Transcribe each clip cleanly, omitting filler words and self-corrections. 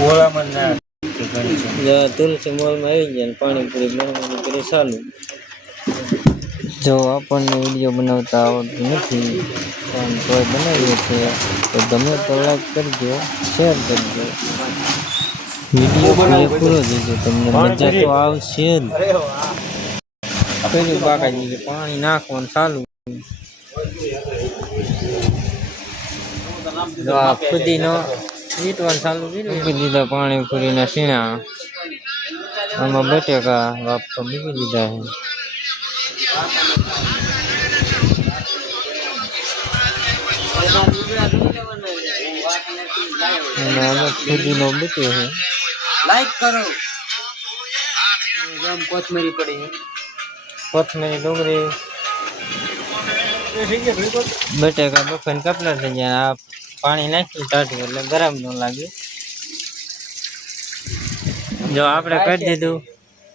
ઓલામાં ના તુલસી મોલમાં આવી ગયા પાણીપુરી બનાવવાની કરી ચાલુ. જો આપણને વિડીયો બનાવતા આવડતું નથી પણ તોય બનાવીએ છીએ તો ગમે તો લાઈક કરજો, શેર કરજો, વિડીયો પૂરેપૂરો જોજો, તમને મજા તો આવશે જ. પેલું બાકાજી પાણી નાખવાનું ચાલુ. ફુદીનો વીટવાનું ચાલુ મૂકી દીધા પાણીપુરીના સીણા. આમાં બટેકા વાપવા મૂકી દીધા છે. અને આમાં ફુદીનો બટ્યો છે. લાઈક કરો. આમ કોથમરી પડી છે. કોથમરી, ડુંગળી, બટેકા બફાઈને કપડા થઈ ગયા. આ પાણી નાખી ટાઢું એટલે ગરમ ન લાગે. જો આપણે કરી દીધું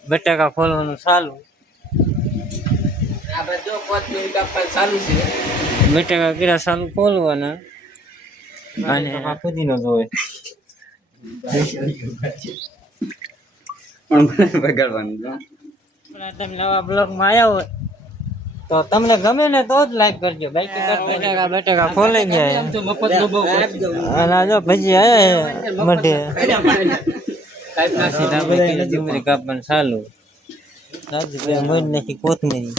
બટેકા ખોલવાનું ચાલુ. બટેકા કીડા ચાલુ ખોલવાના અને ફુદીનો જોવે તમે નવા બ્લોગમાં આવ્યા હોય તો તમને ગમે ને તો જ લાઈક કરજો. બટેકા ખોલાઈ ગયા અને જો ભજી આવ્યા મઢે ડુંગળી કાપવાનું ચાલુ. મોજ નાખી કોથમીરી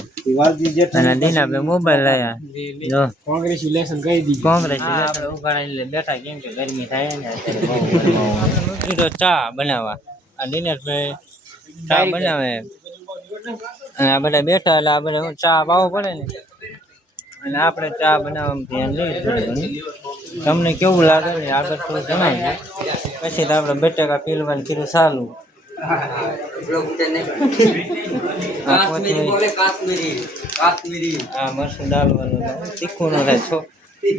અને દીના બે મોબાઈલ લાયા. જો કોંગ્રેચ્યુલેશન કહી દીધું. કોંગ્રેચ્યુલેશન ઉગાડી બેઠા કેમ કે ગરમી થાય ને અત્યારે ચા બનાવવા. આ દિનેશભાઈ ચા બનાવે અને આ બધા બેઠા એટલે આ બધા ચા પાવો પડે ને અને આપણે ચા બનાવવામાં ધ્યાન લઈએ. તમને કેવું લાગે ને આગળ થોડું જણાવજો. પછી તો આપણે બટેકા પીલવાનું કીધું ચાલુ. મરચું ડાલવાનું તીખું ન થાય.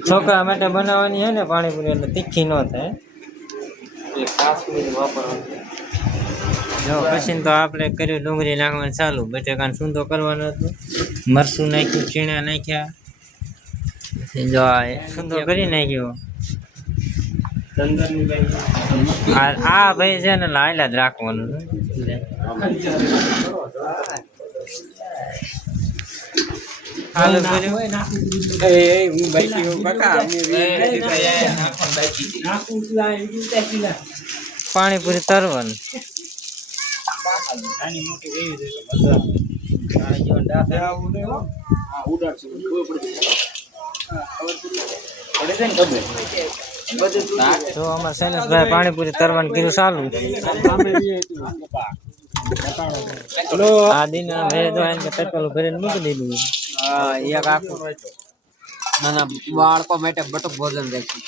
છોકરા માટે બનાવવાની છે ને પાણીપુરી એટલે તીખી ન થાય એટલે કાશ્મીરી વાપરવાનું. જો પછી તો આપણે કર્યું ડુંગળી નાખવાનું ચાલુ. બટેકાને સૂંદો કરવાનો હતો. મરચું નાખ્યું, ચીણા નાખ્યા. જો સૂંદો કરી નાખ્યો. આ ભાઈ છે ને લાયલા જ રાખવાનું. પાણીપુરી તરવાનું. જો અમારે શૈલેષભાઈ પાણીપુરી તરવાનું કીધું ચાલુ. આ દિન પેટ્રોલ ભરીને મૂકી દીધું. એક આખું નાના બાળકો માટે બટુક ભોજન રાખ્યું.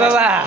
બાબા